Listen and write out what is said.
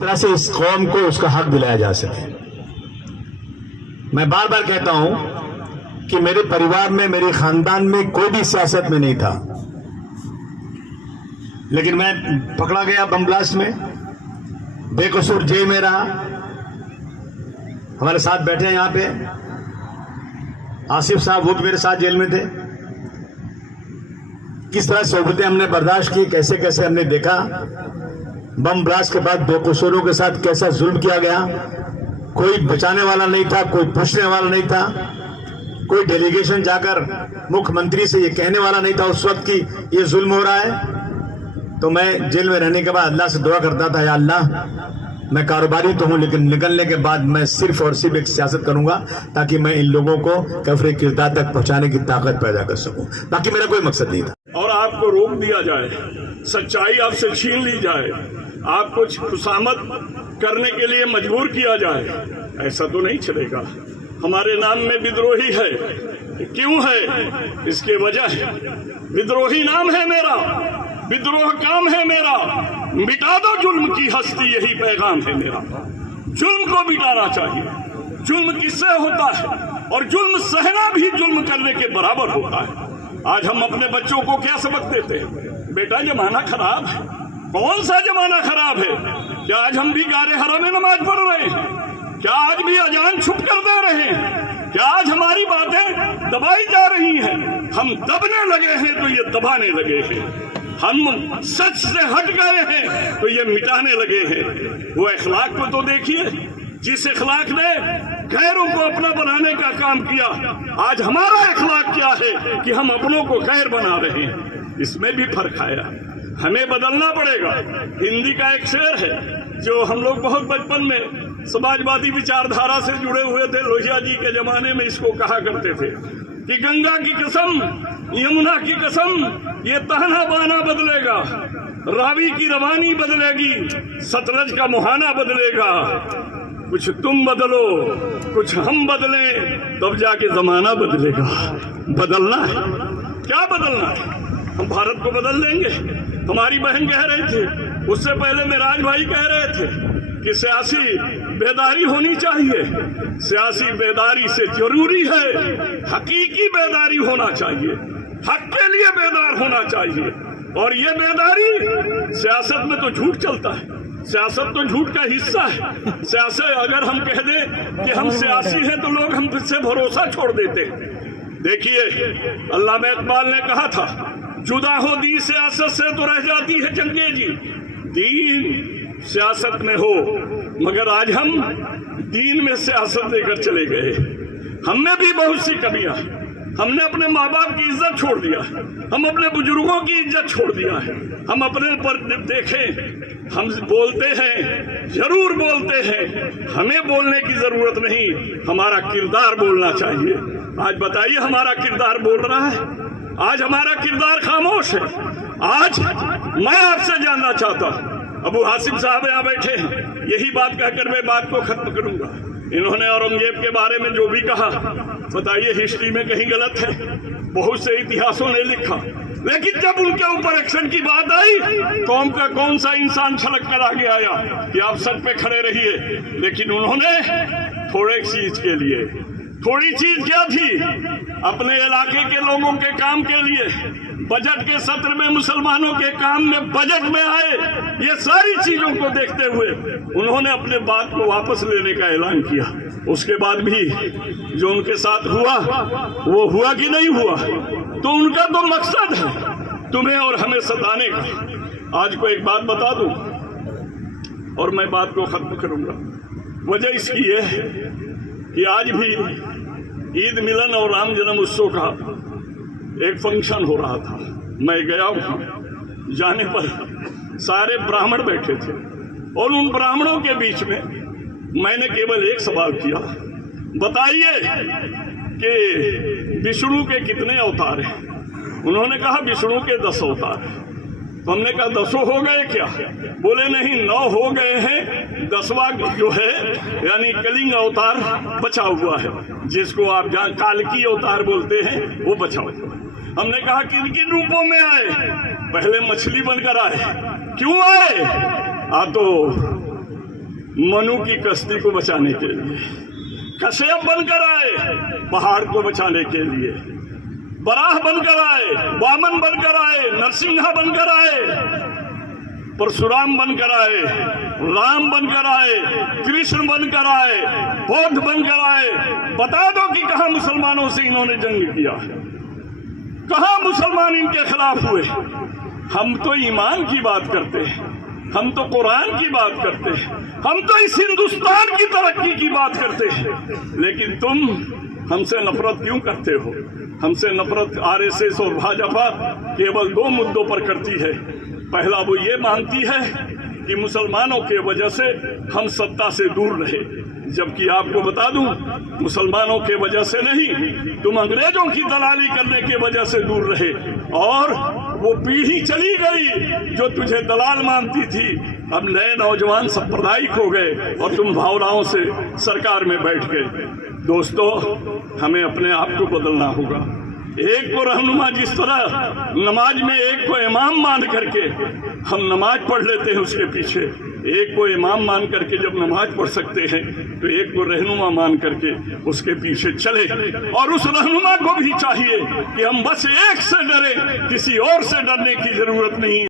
तरह से इस कौम को उसका हक दिलाया जा सके। मैं बार बार कहता हूं कि मेरे परिवार में, मेरे खानदान में कोई भी सियासत में नहीं था, लेकिन मैं पकड़ा गया बम ब्लास्ट में, बेकसूर जेल में रहा। हमारे साथ बैठे हैं यहां पे आसिफ साहब, वो भी मेरे साथ जेल में थे। किस तरह सोबतें हमने बर्दाश्त की, कैसे कैसे हमने देखा बम ब्लास्ट के बाद बेकसूरों के साथ कैसा जुल्म किया गया। कोई बचाने वाला नहीं था, कोई पूछने वाला नहीं था, कोई डेलीगेशन जाकर मुख्यमंत्री से ये कहने वाला नहीं था उस वक्त कि ये जुल्म हो रहा है। तो मैं जेल में रहने के बाद अल्लाह से दुआ करता था, या अल्लाह मैं कारोबारी तो हूं, लेकिन निकलने के बाद मैं सिर्फ और सिर्फ एक सियासत करूंगा ताकि मैं इन लोगों को कफरे किरदार तक पहुंचाने की ताकत पैदा कर सकूं। बाकी मेरा कोई मकसद नहीं था। और आपको रोक दिया जाए, सच्चाई आपसे छीन ली जाए, आपको खुशामद करने के लिए मजबूर किया जाए, ऐसा तो नहीं चलेगा। हमारे नाम में विद्रोही है, क्यों है? इसके वजह है विद्रोही नाम है मेरा, विद्रोह काम है मेरा। मिटा दो जुल्म की हस्ती, यही पैगाम है मेरा। जुल्म को मिटाना चाहिए। जुल्म किससे होता है? और जुल्म सहना भी जुल्म करने के बराबर होता है। आज हम अपने बच्चों को क्या सबक देते हैं? बेटा जमाना खराब है। कौन सा जमाना खराब है? क्या आज हम भी गारे हरा में नमाज पढ़ रहे हैं? क्या आज भी अजान छुप कर दे रहे हैं? क्या आज हमारी बातें दबाई जा रही हैं? हम दबने लगे हैं तो ये दबाने लगे हैं, हम सच से हट गए हैं तो ये मिटाने लगे हैं। वो अखलाक को तो देखिए, जिस अखलाक ने गैरों को अपना बनाने का काम किया, आज हमारा अखलाक क्या है कि हम अपनों को गैर बना रहे हैं। इसमें भी फर्क आया, हमें बदलना पड़ेगा। हिंदी का एक शेर है जो हम लोग बहुत बचपन में समाजवादी विचारधारा से जुड़े हुए थे, लोहिया जी के जमाने में इसको कहा करते थे कि गंगा की कसम, यमुना की कसम, ये तहना बाना बदलेगा, रावी की रवानी बदलेगी, सतलज का मुहाना बदलेगा। कुछ तुम बदलो, कुछ हम बदले, तब जाके जमाना बदलेगा। बदलना है, क्या बदलना है? हम भारत को बदल देंगे। हमारी बहन कह रही थी, उससे पहले मेराज भाई कह रहे थे कि सियासी बेदारी होनी चाहिए। सियासी बेदारी से जरूरी है हकीकी बेदारी होना चाहिए, हक के लिए बेदार होना चाहिए। और ये बेदारी सियासत में तो झूठ चलता है, सियासत तो झूठ का हिस्सा है। सियासत अगर हम कह दें कि हम सियासी हैं तो लोग हम से भरोसा छोड़ देते हैं। देखिए, अल्लामा इकबाल ने कहा था, जुदा हो दी सियासत से तो रह जाती है जंगे जी। दीन सियासत में हो, मगर आज हम दीन में सियासत लेकर चले गए। हमने भी बहुत सी कमियां, हमने अपने माँ बाप की इज्जत छोड़ दिया, हम अपने बुजुर्गों की इज्जत छोड़ दिया है। हम अपने पर देखें, हम बोलते हैं, जरूर बोलते हैं, हमें बोलने की जरूरत नहीं, हमारा किरदार बोलना चाहिए। आज बताइए, हमारा किरदार बोल रहा है? आज हमारा किरदार खामोश है। आज मैं आपसे जानना चाहता हूं, अबू हासिम साहब यहाँ बैठे हैं, यही बात कहकर मैं बात को खत्म करूंगा। इन्होंने औरंगजेब के बारे में जो भी कहा, बताइए हिस्ट्री में कहीं गलत है? बहुत से इतिहासों ने लिखा, लेकिन जब उनके ऊपर एक्शन की बात आई, कौम का कौन सा इंसान छलक कर आगे आया कि आप सच पे खड़े रहिए? लेकिन उन्होंने थोड़े चीज के लिए, थोड़ी चीज क्या थी? अपने इलाके के लोगों के काम के लिए बजट के सत्र में मुसलमानों के काम में बजट में आए। ये सारी चीजों को देखते हुए उन्होंने अपने बात को वापस लेने का ऐलान किया। उसके बाद भी जो उनके साथ हुआ, वो हुआ कि नहीं हुआ? तो उनका तो मकसद है तुम्हें और हमें सताने का। आज को एक बात बता दूं और मैं बात को खत्म करूंगा। वजह इसकी यह है कि आज भी ईद मिलन और राम जन्म उत्सव का एक फंक्शन हो रहा था। मैं गया हूं, जाने पर सारे ब्राह्मण बैठे थे और उन ब्राह्मणों के बीच में मैंने केवल एक सवाल किया, बताइए कि विष्णु के कितने अवतार हैं? उन्होंने कहा विष्णु के 10 अवतार हैं। तो हमने कहा 10 हो गए क्या? बोले नहीं, 9 हो गए हैं, 10वां जो है यानी कलिंग अवतार बचा हुआ है, जिसको आप कालकी अवतार बोलते हैं, वो बचा हुआ है। हमने कहा किन किन रूपों में आए? पहले मछली बनकर आए। क्यों आए? तो मनु की कश्ती को बचाने के लिए, कश्यप बनकर आए पहाड़ को बचाने के लिए, बराह बनकर आए, वामन बनकर आए, नरसिंहा बनकर आए, परशुराम बनकर आए, राम बनकर आए, कृष्ण बनकर आए, बौद्ध बनकर आए। बता दो कि कहां मुसलमानों से इन्होंने जंग किया, कहां मुसलमान इनके खिलाफ हुए। हम तो ईमान की बात करते हैं, हम तो कुरान की बात करते हैं, हम तो इस हिंदुस्तान की तरक्की की बात करते हैं, लेकिन तुम हमसे नफरत क्यों करते हो? हमसे नफरत आरएसएस और भाजपा केवल 2 मुद्दों पर करती है। पहला, वो ये मानती है कि मुसलमानों के वजह से हम सत्ता से दूर रहे, जबकि आपको बता दूं मुसलमानों के वजह से नहीं, तुम अंग्रेजों की दलाली करने के वजह से दूर रहे। और वो पीढ़ी चली गई जो तुझे दलाल मानती थी, अब नए नौजवान सांप्रदायिक हो गए और तुम भावनाओं से सरकार में बैठ गए। दोस्तों, हमें अपने आप को बदलना होगा। एक को रहनुमा, जिस तरह नमाज में एक को इमाम मान करके हम नमाज पढ़ लेते हैं, उसके पीछे एक को इमाम मान करके जब नमाज पढ़ सकते हैं तो एक को रहनुमा मान करके उसके पीछे चले। और उस रहनुमा को भी चाहिए कि हम बस एक से डरे, किसी और से डरने की जरूरत नहीं।